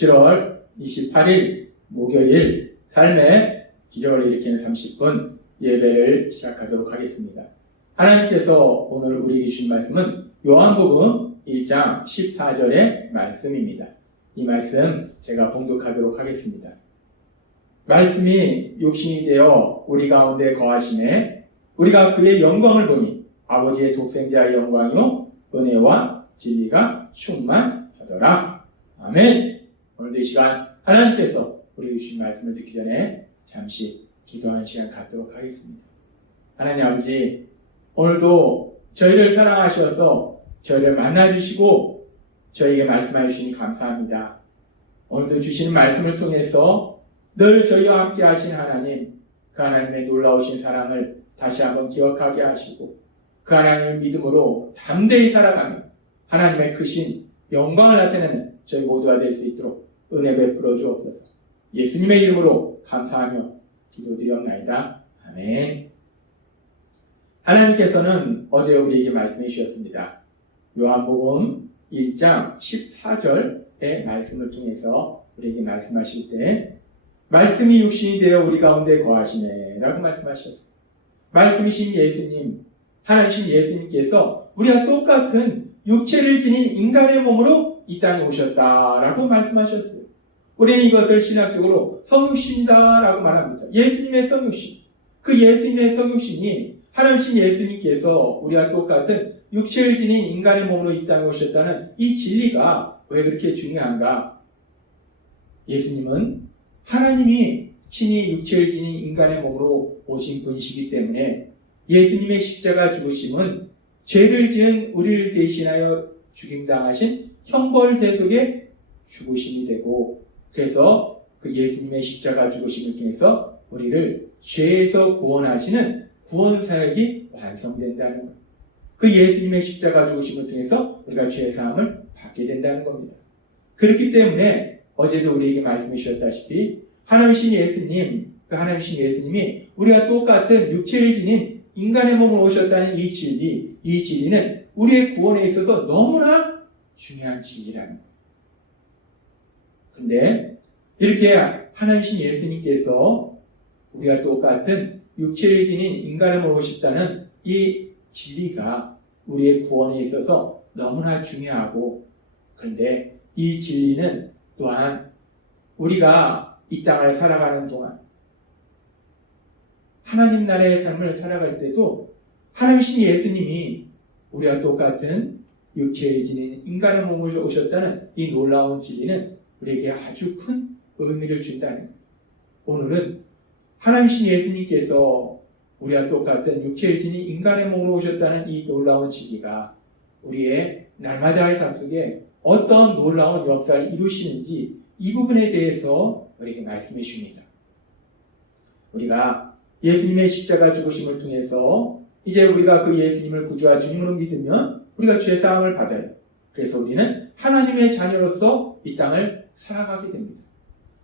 7월 28일 목요일 삶의 기적을 일으키는 30분 예배를 시작하도록 하겠습니다. 하나님께서 오늘 우리에게 주신 말씀은 요한복음 1장 14절의 말씀입니다. 이 말씀 제가 봉독하도록 하겠습니다. 말씀이 육신이 되어 우리 가운데 거하시매 우리가 그의 영광을 보니 아버지의 독생자의 영광이요 은혜와 진리가 충만하더라. 아멘. 오늘도 이 시간 하나님께서 우리에게 주신 말씀을 듣기 전에 잠시 기도하는 시간 갖도록 하겠습니다. 하나님 아버지, 오늘도 저희를 사랑하셔서 저희를 만나주시고 저희에게 말씀해 주시니 감사합니다. 오늘도 주시는 말씀을 통해서 늘 저희와 함께 하신 하나님, 그 하나님의 놀라우신 사랑을 다시 한번 기억하게 하시고 그 하나님을 믿음으로 담대히 살아가며 하나님의 크신 영광을 나타내는 저희 모두가 될 수 있도록 은혜 베풀어 주옵소서. 예수님의 이름으로 감사하며 기도드리옵나이다. 아멘. 하나님께서는 어제 우리에게 말씀해 주셨습니다. 요한복음 1장 14절의 말씀을 통해서 우리에게 말씀하실 때 말씀이 육신이 되어 우리 가운데 거하시네 라고 말씀하셨습니다. 말씀이신 예수님, 하나님이신 예수님께서 우리와 똑같은 육체를 지닌 인간의 몸으로 이 땅에 오셨다라고 말씀하셨어요. 우리는 이것을 신학적으로 성육신이다라고 말합니다. 예수님의 성육신. 그 예수님의 성육신이 하나님이신 예수님께서 우리와 똑같은 육체를 지닌 인간의 몸으로 이 땅에 오셨다는 이 진리가 왜 그렇게 중요한가? 예수님은 하나님이 친히 육체를 지닌 인간의 몸으로 오신 분이시기 때문에 예수님의 십자가 죽으심은 죄를 지은 우리를 대신하여 죽임당하신 형벌 대속의 죽으심이 되고, 그래서 그 예수님의 십자가 죽으심을 통해서 우리를 죄에서 구원하시는 구원 사역이 완성된다는 것. 그 예수님의 십자가 죽으심을 통해서 우리가 죄 사함을 받게 된다는 겁니다. 그렇기 때문에 어제도 우리에게 말씀해 주셨다시피 하나님이신 예수님, 그 하나님이신 예수님이 우리와 똑같은 육체를 지닌 인간의 몸으로 오셨다는 이 진리는 우리의 구원에 있어서 너무나 중요한 진리라는 거예요. 그런데 이렇게 하나님이신 예수님께서 우리와 똑같은 육체를 지닌 인간의 몸으로 오셨다는 이 진리가 우리의 구원에 있어서 너무나 중요하고, 그런데 이 진리는 또한 우리가 이 땅을 살아가는 동안 하나님 나라의 삶을 살아갈 때도 하나님이신 예수님이 우리와 똑같은 육체를 지닌 인간의 몸으로 오셨다는 이 놀라운 진리는 우리에게 아주 큰 의미를 준다는 거예요. 오늘은 하나님이신 예수님께서 우리와 똑같은 육체를 지닌 인간의 몸으로 오셨다는 이 놀라운 진리가 우리의 날마다의 삶 속에 어떤 놀라운 역사를 이루시는지 이 부분에 대해서 우리에게 말씀해 줍니다. 우리가 예수님의 십자가 죽으심을 통해서 이제 우리가 그 예수님을 구주와 주님으로 믿으면 우리가 죄사함을 받아요. 그래서 우리는 하나님의 자녀로서 이 땅을 살아가게 됩니다.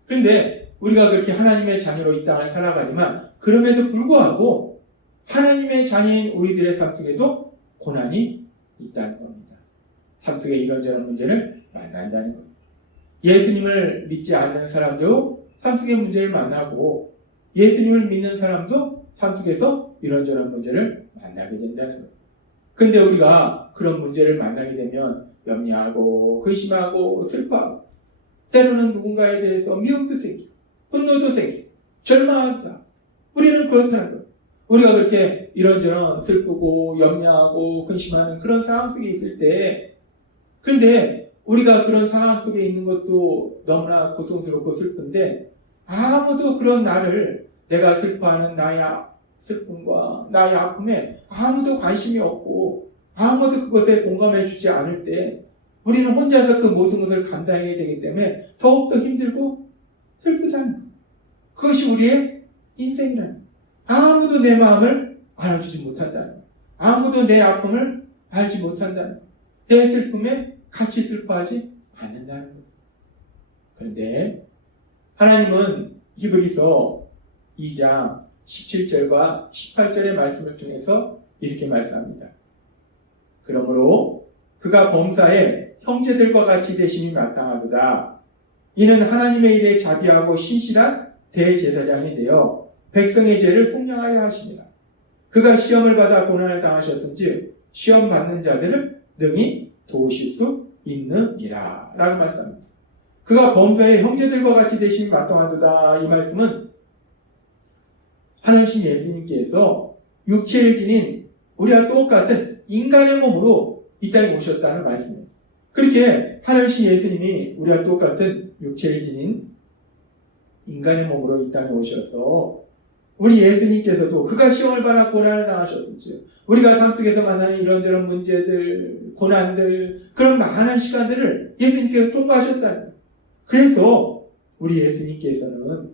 그런데 우리가 그렇게 하나님의 자녀로 이 땅을 살아가지만 그럼에도 불구하고 하나님의 자녀인 우리들의 삶 속에도 고난이 있다는 겁니다. 삶 속에 이런저런 문제를 만난다는 겁니다. 예수님을 믿지 않는 사람도 삶 속의 문제를 만나고 예수님을 믿는 사람도 삶 속에서 이런저런 문제를 만나게 된다는 겁니다. 근데 우리가 그런 문제를 만나게 되면 염려하고 근심하고 슬퍼하고 때로는 누군가에 대해서 미움도 생기고 분노도 생기고 절망하다. 우리는 그렇다는 거예요. 우리가 그렇게 이런저런 슬프고 염려하고 근심하는 그런 상황 속에 있을 때, 근데 우리가 그런 상황 속에 있는 것도 너무나 고통스럽고 슬픈데 아무도 그런 나를, 내가 슬퍼하는 나의 슬픔과 나의 아픔에 아무도 관심이 없고 아무도 그것에 공감해 주지 않을 때 우리는 혼자서 그 모든 것을 감당해야 되기 때문에 더욱더 힘들고 슬프다는 거예요. 그것이 우리의 인생이라는 거예요. 아무도 내 마음을 알아주지 못한다는 거예요. 아무도 내 아픔을 알지 못한다는 거예요. 내 슬픔에 같이 슬퍼하지 않는다는 거예요. 그런데 하나님은 히브리서 2장 17절과 18절의 말씀을 통해서 이렇게 말씀합니다. 그러므로 그가 범사에 형제들과 같이 되심이 마땅하도다. 이는 하나님의 일에 자비하고 신실한 대제사장이 되어 백성의 죄를 속량하려 하십니다. 그가 시험을 받아 고난을 당하셨은즉 시험 받는 자들을 능히 도우실 수 있느니라 라고 말씀합니다. 그가 범죄의 형제들과 같이 되심이 마땅하도다. 이 말씀은 하나님 예수님께서 육체를 지닌 우리와 똑같은 인간의 몸으로 이 땅에 오셨다는 말씀입니다. 그렇게 하나님 예수님이 우리와 똑같은 육체를 지닌 인간의 몸으로 이 땅에 오셔서 우리 예수님께서도 그가 시험을 받아 고난을 당하셨은지 우리가 삶 속에서 만나는 이런저런 문제들, 고난들, 그런 많은 시간들을 예수님께서 통과하셨다는 거예요. 그래서 우리 예수님께서는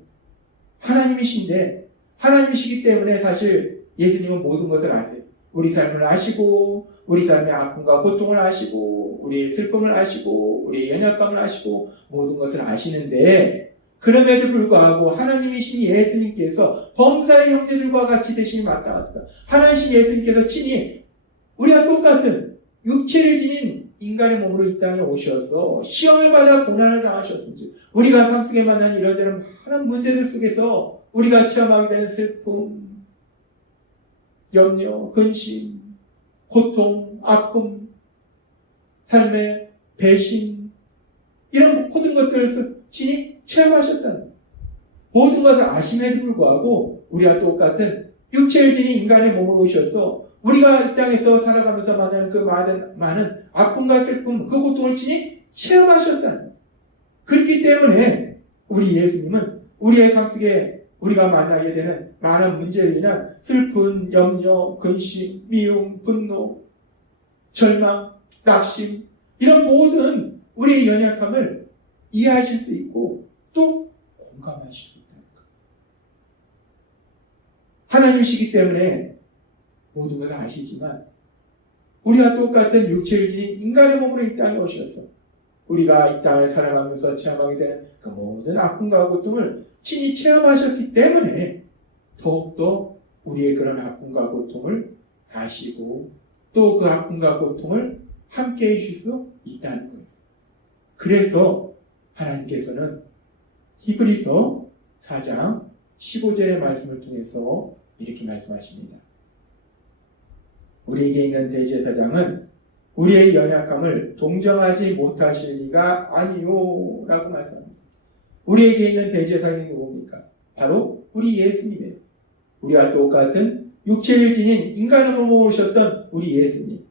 하나님이신데 하나님이시기 때문에 사실 예수님은 모든 것을 아세요. 우리 삶을 아시고 우리 삶의 아픔과 고통을 아시고 우리의 슬픔을 아시고 우리의 연약감을 아시고 모든 것을 아시는데 그럼에도 불구하고 하나님이신 예수님께서 범사의 형제들과 같이 되심이 마땅하다. 하나님이신 예수님께서 친히 우리와 똑같은 육체를 지닌 인간의 몸으로 이 땅에 오셔서 시험을 받아 고난을 당하셨은지 우리가 삶 속에 만난 이런저런 많은 문제들 속에서 우리가 체험하게 되는 슬픔, 염려, 근심, 고통, 아픔, 삶의 배신 이런 모든 것들을 친히 체험하셨다는 거예요. 모든 것을 아심에도 불구하고 우리와 똑같은 육체를 지닌 인간의 몸으로 오셔서 우리가 이 땅에서 살아가면서 만나는 그 많은 아픔과 슬픔, 그 고통을 친히 체험하셨다는 거예요. 그렇기 때문에 우리 예수님은 우리의 삶 속에 우리가 만나게 되는 많은 문제로 인한 슬픈, 염려, 근심, 미움, 분노, 절망, 낙심 이런 모든 우리의 연약함을 이해하실 수 있고 또 공감하실 수 있다는 거예요. 하나님이시기 때문에 모든 것을 아시지만 우리와 똑같은 육체를 지닌 인간의 몸으로 이 땅에 오셔서 우리가 이 땅을 살아가면서 체험하게 되는 그 모든 아픔과 고통을 친히 체험하셨기 때문에 더욱더 우리의 그런 아픔과 고통을 아시고 또 그 아픔과 고통을 함께 해주실 수 있다는 거예요. 그래서 하나님께서는 히브리서 4장 15절의 말씀을 통해서 이렇게 말씀하십니다. 우리에게 있는 대제사장은 우리의 연약함을 동정하지 못하실 리가 아니요 라고 말씀합니다. 우리에게 있는 대제사장이 누굽니까? 바로 우리 예수님이에요. 우리와 똑같은 육체를 지닌 인간의 몸으로 오셨던 우리 예수님.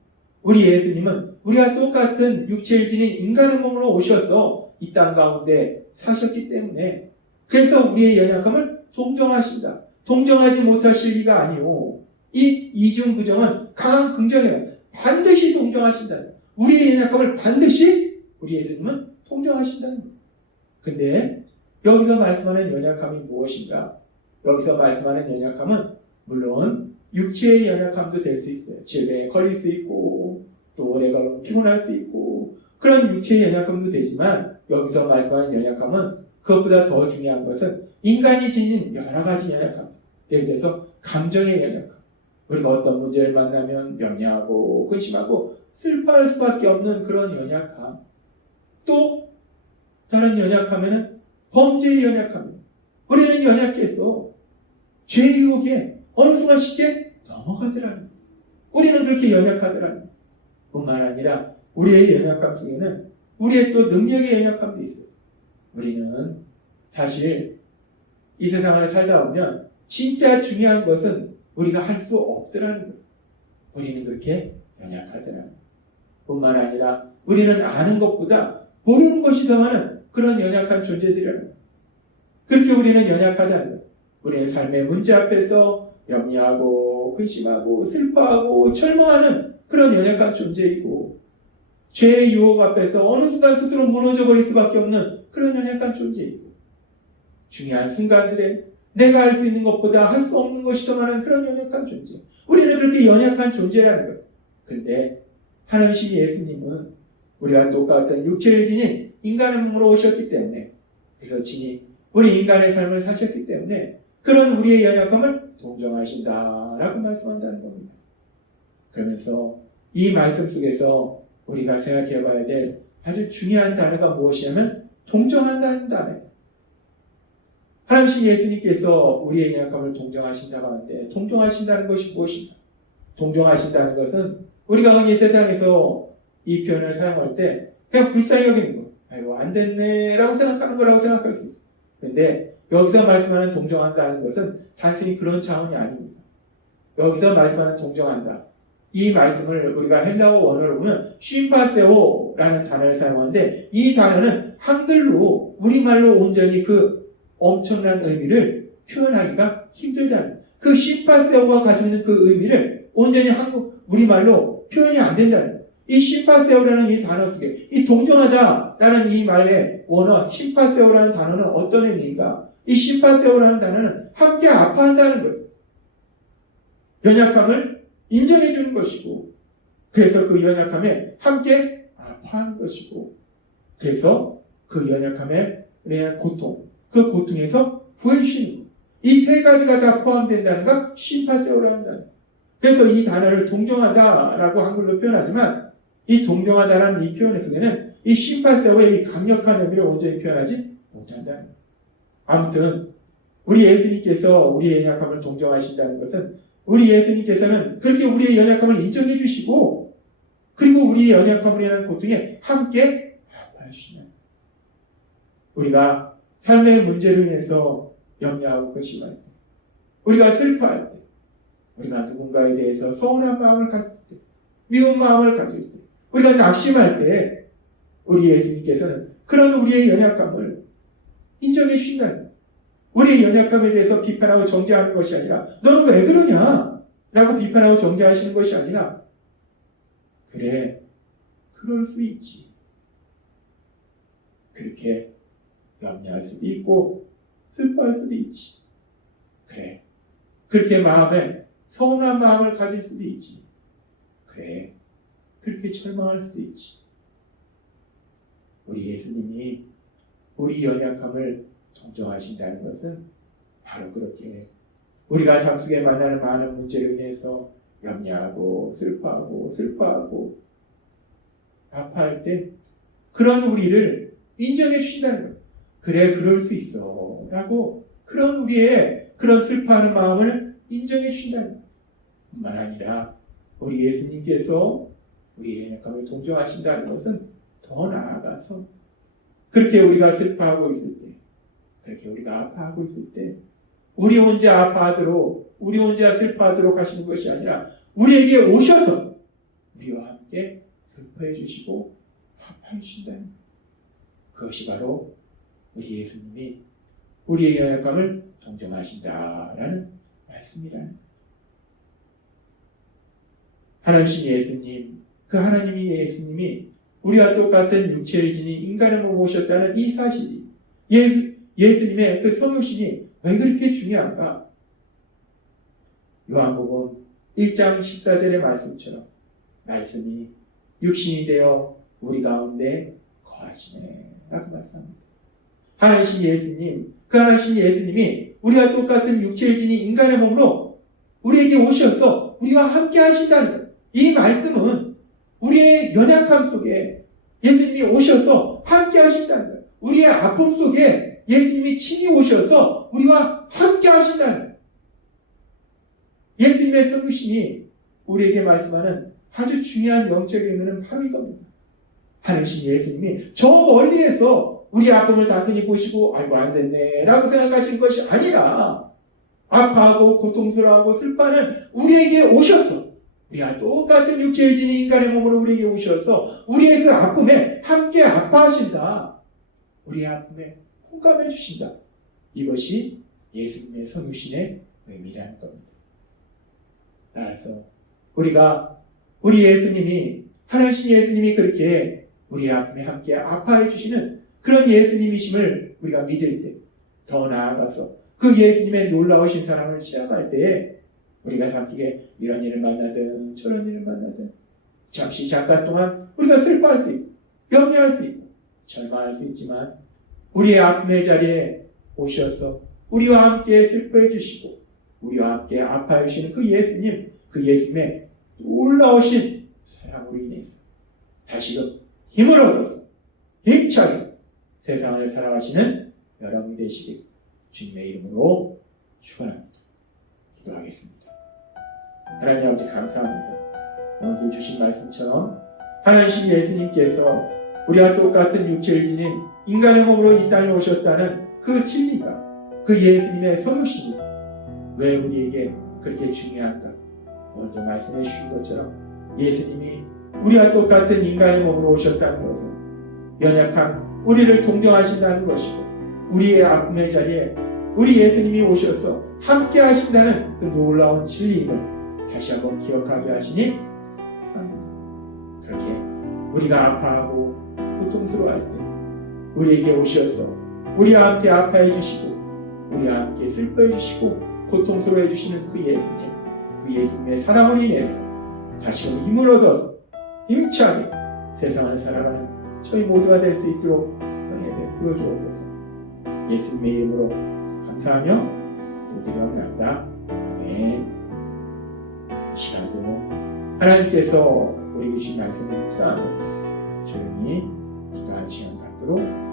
우리 예수님은 우리와 똑같은 육체를 지닌 인간의 몸으로 오셔서 이 땅 가운데 사셨기 때문에 그래서 우리의 연약함을 동정하신다. 동정하지 못하실 리가 아니오. 이 이중부정은 강한 긍정이에요. 반드시 동정하신다. 우리의 연약함을 반드시 우리 예수님은 동정하신다는 거예요. 근데 여기서 말씀하는 연약함이 무엇인가? 여기서 말씀하는 연약함은 물론 육체의 연약함도 될 수 있어요. 질병에 걸릴 수 있고 또 오래가면 피곤할 수 있고 그런 육체의 연약함도 되지만 여기서 말씀하는 연약함은 그것보다 더 중요한 것은 인간이 지닌 여러 가지 연약함. 예를 들어서 감정의 연약함. 우리가 어떤 문제를 만나면 염려하고 근심하고 슬퍼할 수밖에 없는 그런 연약함. 또 다른 연약함에는 범죄의 연약함. 우리는 연약해서 죄의 유혹에 어느 순간 쉽게 넘어가더라는 거예요. 우리는 그렇게 연약하더라는 거예요. 뿐만 아니라 우리의 연약함 속에는 우리의 또 능력의 연약함도 있어요. 우리는 사실 이 세상을 살다 보면 진짜 중요한 것은 우리가 할 수 없더라는 거예요. 우리는 그렇게 연약하더라는 거예요. 뿐만 아니라 우리는 아는 것보다 모르는 것이 더 많은 그런 연약한 존재들이라는 거예요. 그렇게 우리는 연약하다는 거예요. 우리의 삶의 문제 앞에서 염려하고 근심하고 슬퍼하고 절망하는 그런 연약한 존재이고 죄의 유혹 앞에서 어느 순간 스스로 무너져버릴 수밖에 없는 그런 연약한 존재이고 중요한 순간들에 내가 할 수 있는 것보다 할 수 없는 것이 더 많은 그런 연약한 존재. 우리는 그렇게 연약한 존재라는 거예요. 그런데 하나님이신 예수님은 우리와 똑같은 육체를 지닌 인간의 몸으로 오셨기 때문에 그래서 친히 우리 인간의 삶을 사셨기 때문에 그런 우리의 연약함을 동정하신다라고 말씀한다는 겁니다. 그러면서 이 말씀 속에서 우리가 생각해 봐야 될 아주 중요한 단어가 무엇이냐면 동정한다는 단어예요. 하나님 예수님께서 우리의 연약함을 동정하신다고 하는데 동정하신다는 것이 무엇인가? 동정하신다는 것은 우리가 이 세상에서 이 표현을 사용할 때 그냥 불쌍히 여기는 거. 아이고 안 됐네 라고 생각하는 거라고 생각할 수 있어요. 그런데 여기서 말씀하는 동정한다는 것은 단순히 그런 차원이 아닙니다. 여기서 말씀하는 동정한다. 이 말씀을 우리가 헬라어 원어로 보면 쉼파세오라는 단어를 사용하는데 이 단어는 한글로 우리말로 온전히 그 엄청난 의미를 표현하기가 힘들다는 그 쉼파세오가 가지고 있는 그 의미를 온전히 우리말로 표현이 안 된다는 거예요. 이 쉼파세오라는 이 단어 속에 이 동정하다라는 이 말의 원어 쉼파세오라는 단어는 어떤 의미인가? 이 쉼파세오라는 단어는 함께 아파한다는 거예요. 연약함을 인정해 주는 것이고 그래서 그 연약함에 함께 아파하는 것이고 그래서 그 연약함에 대한 고통 그 고통에서 구해주시는 것. 이 세 가지가 다 포함된다는 것 쉼파세오라는 단어. 그래서 이 단어를 동정하다라고 한글로 표현하지만 이 동정하다라는 이 표현 속에는 이 쉼파세오의 이 강력한 의미를 온전히 표현하지 못한다는 거예요. 아무튼 우리 예수님께서 우리의 연약함을 동정하신다는 것은 우리 예수님께서는 그렇게 우리의 연약함을 인정해 주시고 그리고 우리의 연약함으로 인한 고통에 함께 아파하시는 우리가 삶의 문제로 인해서 염려하고 근심할 때 우리가 슬퍼할 때 우리가 누군가에 대해서 서운한 마음을 가질 때 미운 마음을 가질 때 우리가 낙심할 때 우리 예수님께서는 그런 우리의 연약함을 인정해 주신다는 거예요. 우리의 연약함에 대해서 비판하고 정죄하는 것이 아니라 너는 왜 그러냐? 라고 비판하고 정죄하시는 것이 아니라 그래, 그럴 수 있지. 그렇게 염려할 수도 있고 슬퍼할 수도 있지. 그래, 그렇게 마음에 서운한 마음을 가질 수도 있지. 그래, 그렇게 절망할 수도 있지. 우리 예수님이 우리 연약함을 동정하신다는 것은 바로 그렇게 우리가 삶 속에 만나는 많은 문제로 인해서 염려하고 슬퍼하고 아파할 때 그런 우리를 인정해 주신다는 거예요. 그래 그럴 수 있어 라고 그런 우리의 그런 슬퍼하는 마음을 인정해 주신다는 거예요. 뿐만 아니라 우리 예수님께서 우리의 연약함을 동정하신다는 것은 더 나아가서 그렇게 우리가 슬퍼하고 있을 때 그렇게 우리가 아파하고 있을 때 우리 혼자 아파하도록 우리 혼자 슬퍼하도록 하시는 것이 아니라 우리에게 오셔서 우리와 함께 슬퍼해 주시고 아파해 주신다는 그것이 바로 우리 예수님이 우리의 연약함을 동정하신다라는 말씀이라는 하나님 예수님 그 하나님이 예수님이 우리와 똑같은 육체를 지닌 인간의 몸을 오셨다는 이 사실이 예수님의 그 성육신이 왜 그렇게 중요한가? 요한복음 1장 14절의 말씀처럼 말씀이 육신이 되어 우리 가운데 거하시네 라고 말씀합니다. 하나님 예수님, 그 하나님 예수님이 우리와 똑같은 육체를 지닌 인간의 몸으로 우리에게 오셔서 우리와 함께 하신다는 것. 이 말씀은 우리의 연약함 속에 예수님이 오셔서 함께 하신다는 것. 우리의 아픔 속에 예수님이 친히 오셔서 우리와 함께 하신다는 것. 예수님의 성육신이 우리에게 말씀하는 아주 중요한 영적인 의미는 바로 이겁니다. 하나님 예수님이 저 멀리에서 우리 아픔을 단순히 보시고 아이고 안 됐네 라고 생각하신 것이 아니라 아파하고 고통스러워하고 슬퍼하는 우리에게 오셔서 우리와 똑같은 육체를 지닌 인간의 몸으로 우리에게 오셔서 우리의 그 아픔에 함께 아파하신다. 우리의 아픔에 공감해 주신다. 이것이 예수님의 성육신의 의미라는 겁니다. 따라서 우리 예수님이 하나님 예수님이 그렇게 우리의 아픔에 함께 아파해 주시는 그런 예수님이심을 우리가 믿을 때 더 나아가서 그 예수님의 놀라우신 사랑을 체험할 때에 우리가 잠시에 이런 일을 만나든 저런 일을 만나든 잠깐 동안 우리가 슬퍼할 수 있고 염려할 수 있고 절망할 수 있지만 우리의 아픔의 자리에 오셔서 우리와 함께 슬퍼해 주시고 우리와 함께 아파해 주시는 그 예수님의 놀라우신 사랑으로 인해서 다시금 힘을 얻어서 힘차게 세상을 살아가시는 여러분이 되시길 주님의 이름으로 축원합니다. 기도하겠습니다. 하나님 아버지 감사합니다. 오늘 주신 말씀처럼 하나님 예수님께서 우리와 똑같은 육체를 지닌 인간의 몸으로 이 땅에 오셨다는 그 진리가, 그 예수님의 선우심이 왜 우리에게 그렇게 중요한가? 먼저 말씀해 주신 것처럼 예수님이 우리와 똑같은 인간의 몸으로 오셨다는 것은 연약한 우리를 동정하신다는 것이고, 우리의 아픔의 자리에 우리 예수님이 오셔서 함께 하신다는 그 놀라운 진리임을 다시 한번 기억하게 하시니 감사합니다. 그렇게 우리가 아파하고 고통스러워할 때 우리에게 오셔서 우리와 함께 아파해 주시고 우리와 함께 슬퍼해 주시고 고통스러워해 주시는 그 예수님, 그 예수님의 사랑을 인해서 다시금 힘을 얻어서 힘차게 세상을 살아가는 저희 모두가 될 수 있도록 은혜 베풀어 주옵소서. 예수님의 이름으로 감사하며 기도드리옵나이다. 아멘. 이 시간도 하나님께서 우리에게 주신 말씀을 묵상하면서 조용히 기도하는 시간 갖도록 하겠습니다.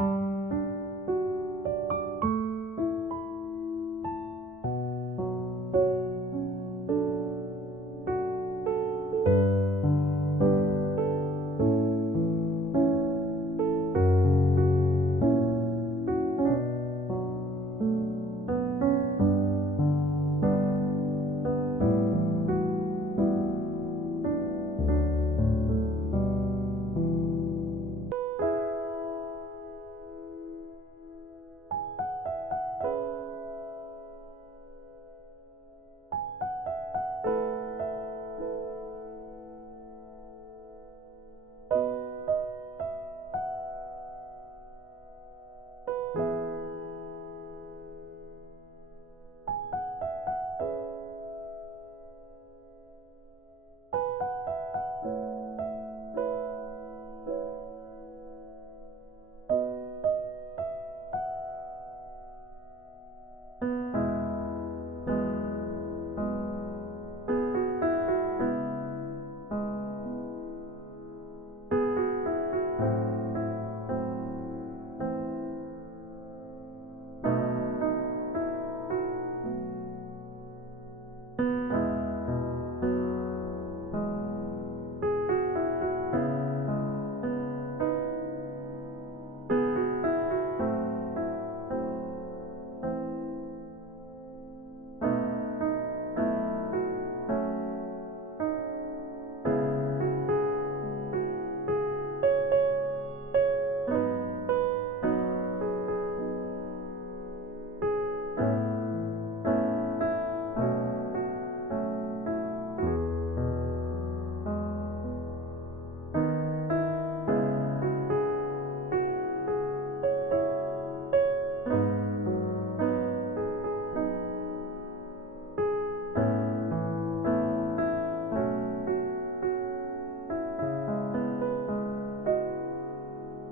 있습니다.